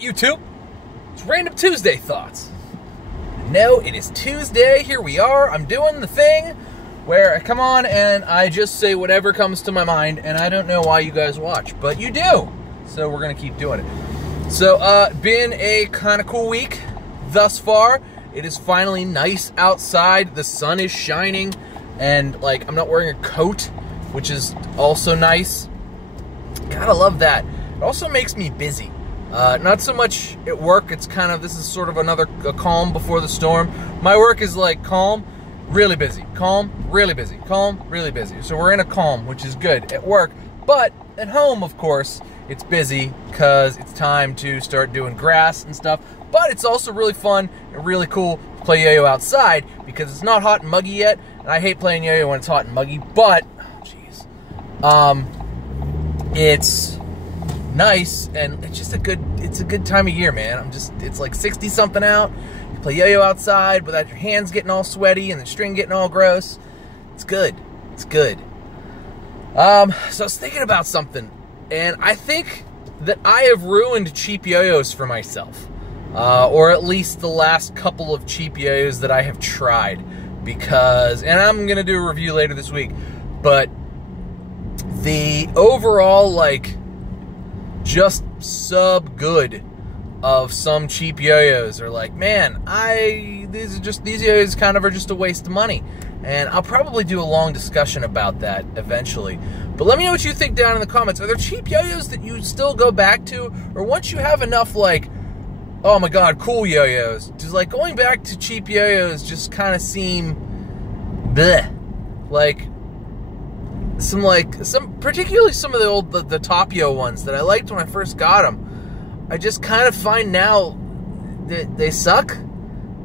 YouTube? It's Random Tuesday Thoughts. No, it is Tuesday. Here we are. I'm doing the thing where I come on and I just say whatever comes to my mind, and I don't know why you guys watch, but you do. So we're going to keep doing it. So, been a kind of cool week thus far. It is finally nice outside. The sun is shining, and, like, I'm not wearing a coat, which is also nice. Gotta love that. It also makes me busy. Not so much at work. It's kind of, this is sort of a calm before the storm. My work is like calm, really busy. Calm, really busy. Calm, really busy. So we're in a calm, which is good at work. But at home, of course, it's busy because it's time to start doing grass and stuff. But it's also really fun and really cool to play yo-yo outside because it's not hot and muggy yet. And I hate playing yo-yo when it's hot and muggy, but, oh, jeez. It's nice, and it's just a good time of year, man. It's like 60 something out. You play yo-yo outside without your hands getting all sweaty and the string getting all gross. It's good. It's good. So I was thinking about something, and I think that I have ruined cheap yo-yos for myself, or at least the last couple of cheap yo-yos that I have tried, because, and I'm gonna do a review later this week, but the overall, like, just sub good of some cheap yo-yos are like, man, these yo-yos kind of are just a waste of money. And I'll probably do a long discussion about that eventually. But let me know what you think down in the comments. Are there cheap yo-yos that you still go back to? Or once you have enough, like, oh my god, cool yo-yos, does, like, going back to cheap yo-yos just kind of seem bleh? Like, particularly some of the old, the Top Yo ones that I liked when I first got them, I just kind of find now that they suck.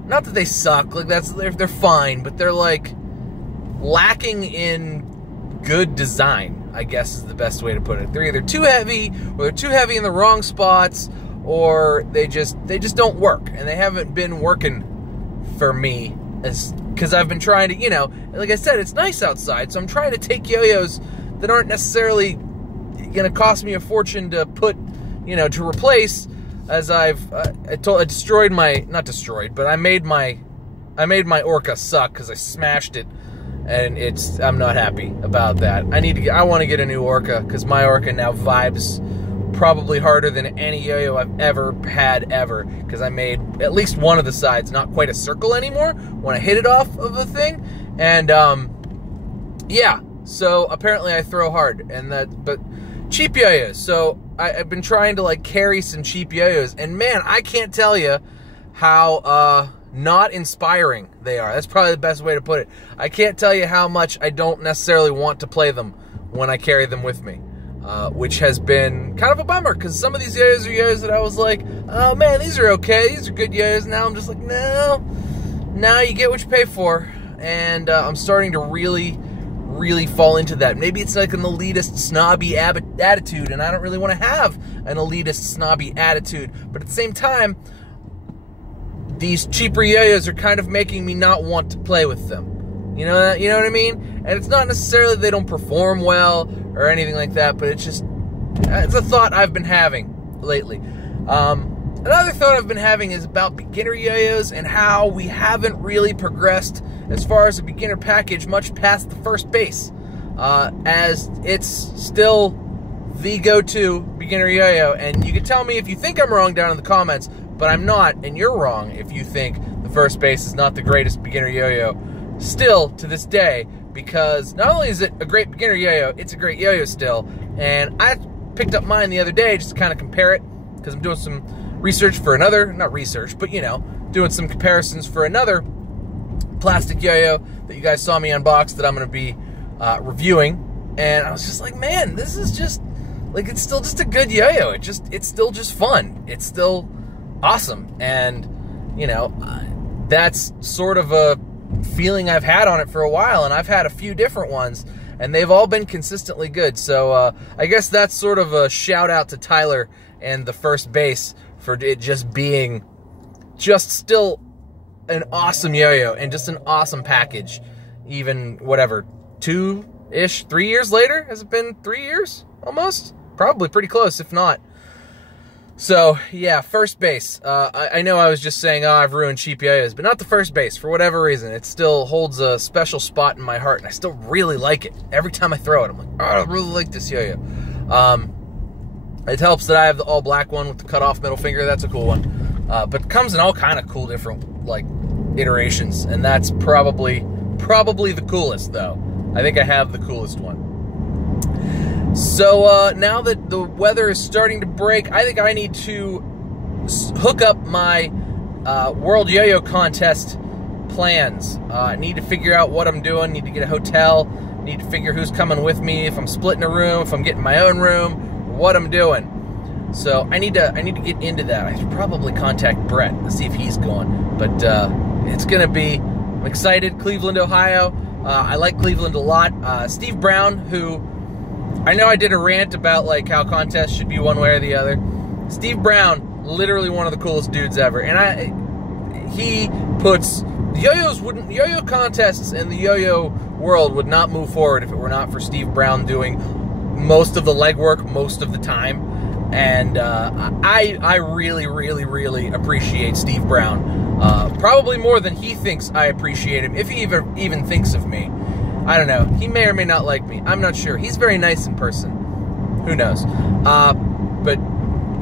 Not that they suck, like, they're fine, but they're, like, lacking in good design, I guess is the best way to put it. They're either too heavy, or they're too heavy in the wrong spots, or they just don't work, and they haven't been working for me, because I've been trying to, you know, like I said, it's nice outside, so I'm trying to take yo-yos that aren't necessarily going to cost me a fortune to put, you know, to replace, as I destroyed my, not destroyed, but I made my Orca suck because I smashed it, and I'm not happy about that. I want to get a new Orca, because my Orca now vibes probably harder than any yo-yo I've ever had ever, because I made at least one of the sides not quite a circle anymore when I hit it off of the thing, and yeah, so apparently I throw hard, but cheap yo-yos. So I've been trying to, like, carry some cheap yo-yos, and man, I can't tell you how not inspiring they are. That's probably the best way to put it. I can't tell you how much I don't necessarily want to play them when I carry them with me. Which has been kind of a bummer, because some of these yo-yos are yo-yos that I was like, oh man, these are okay, these are good yo-yos. Now I'm just like, no, you get what you pay for, and I'm starting to really fall into that. Maybe it's like an elitist, snobby attitude, and I don't really want to have an elitist, snobby attitude, but at the same time, these cheaper yo-yos are kind of making me not want to play with them. You know what I mean? And it's not necessarily they don't perform well or anything like that, but it's a thought I've been having lately. Another thought I've been having is about beginner yo-yos and how we haven't really progressed as far as a beginner package much past the first base, as it's still the go-to beginner yo-yo. And you can tell me if you think I'm wrong down in the comments, but I'm not, and you're wrong if you think the first base is not the greatest beginner yo-yo still to this day, because not only is it a great beginner yo-yo, it's a great yo-yo still. And I picked up mine the other day just to kind of compare it, because I'm doing some research for another, not research, but, you know, doing some comparisons for another plastic yo-yo that you guys saw me unbox that I'm going to be reviewing. And I was just like, man, this is just, like, it's still just a good yo-yo. It's still just fun. It's still awesome. And, you know, that's sort of a feeling I've had on it for a while, and I've had a few different ones, and they've all been consistently good. So I guess that's sort of a shout out to Tyler and the first base for it just being just still an awesome yo-yo and just an awesome package, even whatever, 2-ish, 3 years later. Has it been 3 years almost? Probably pretty close, if not. So, yeah, first base. I know I was just saying, oh, I've ruined cheap yo-yos, but not the first base. For whatever reason, it still holds a special spot in my heart, and I still really like it. Every time I throw it, I'm like, oh, I really like this yo-yo. It helps that I have the all-black one with the cut-off middle finger. That's a cool one. But it comes in all kind of cool different, like, iterations, and that's probably the coolest, though. I think I have the coolest one. So now that the weather is starting to break, I think I need to hook up my World Yo-Yo Contest plans. I need to figure out what I'm doing, need to get a hotel, need to figure who's coming with me, if I'm splitting a room, if I'm getting my own room, what I'm doing. So I need to get into that. I should probably contact Brett to see if he's going. But it's gonna be, I'm excited. Cleveland, Ohio. I like Cleveland a lot. Steve Brown, who I know I did a rant about like how contests should be one way or the other. Steve Brown, literally one of the coolest dudes ever, and he puts yo-yo contests and the yo-yo world would not move forward if it were not for Steve Brown doing most of the legwork most of the time. And I really, really, really appreciate Steve Brown. Probably more than he thinks I appreciate him, if he even thinks of me. I don't know. He may or may not like me. I'm not sure. He's very nice in person. Who knows? But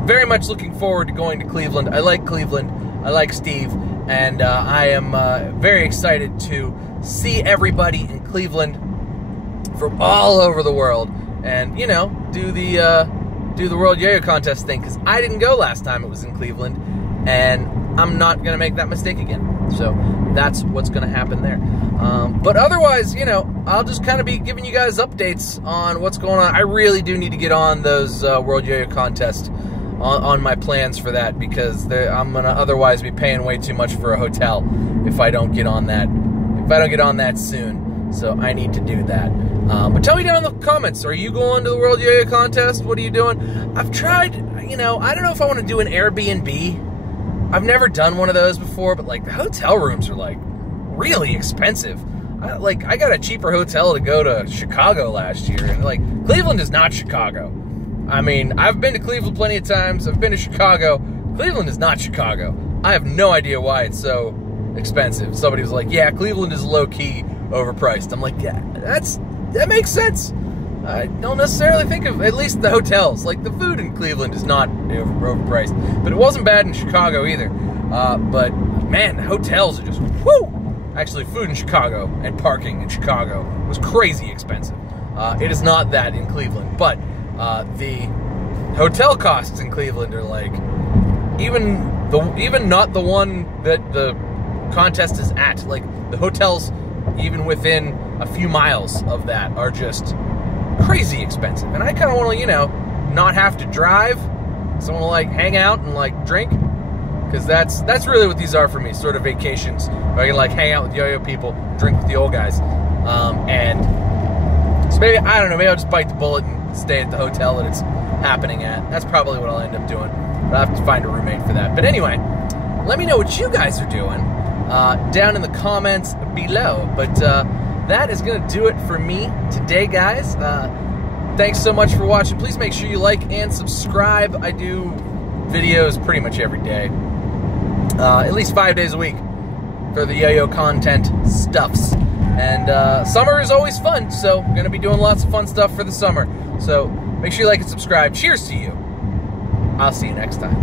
very much looking forward to going to Cleveland. I like Cleveland. I like Steve. And I am very excited to see everybody in Cleveland from all over the world. And, you know, do the World Yo-Yo Contest thing. Because I didn't go last time it was in Cleveland. And I'm not going to make that mistake again. So that's what's going to happen there. But otherwise, you know, I'll just kind of be giving you guys updates on what's going on. I really do need to get on those World Yo-Yo Contest on my plans for that, because I'm going to otherwise be paying way too much for a hotel if I don't get on that. If I don't get on that soon. So I need to do that. But tell me down in the comments, are you going to the World Yo-Yo Contest? What are you doing? I've tried, you know, I don't know if I want to do an Airbnb. I've never done one of those before, but like the hotel rooms are like really expensive. I got a cheaper hotel to go to Chicago last year, and like Cleveland is not Chicago. I mean, I've been to Cleveland plenty of times. I've been to Chicago. Cleveland is not Chicago. I have no idea why it's so expensive. Somebody was like, "Yeah, Cleveland is low-key overpriced." I'm like, "Yeah, that makes sense." I don't necessarily think of, at least the hotels. Like, the food in Cleveland is not overpriced. But it wasn't bad in Chicago either. But, man, hotels are just, whoo! Actually, food in Chicago and parking in Chicago was crazy expensive. It is not that in Cleveland. But the hotel costs in Cleveland are like, even not the one that the contest is at. Like, the hotels, even within a few miles of that, are just crazy expensive. And I kind of want to, you know, not have to drive. So I want to like hang out and like drink, because that's really what these are for me, sort of vacations where I can like hang out with yo-yo people, drink with the old guys. And so maybe, I don't know, maybe I'll just bite the bullet and stay at the hotel that it's happening at. That's probably what I'll end up doing. But I'll have to find a roommate for that. But anyway, let me know what you guys are doing down in the comments below. But that is going to do it for me today, guys. Thanks so much for watching. Please make sure you like and subscribe. I do videos pretty much every day. At least 5 days a week for the yo-yo content stuffs. And summer is always fun, so I'm going to be doing lots of fun stuff for the summer. So make sure you like and subscribe. Cheers to you. I'll see you next time.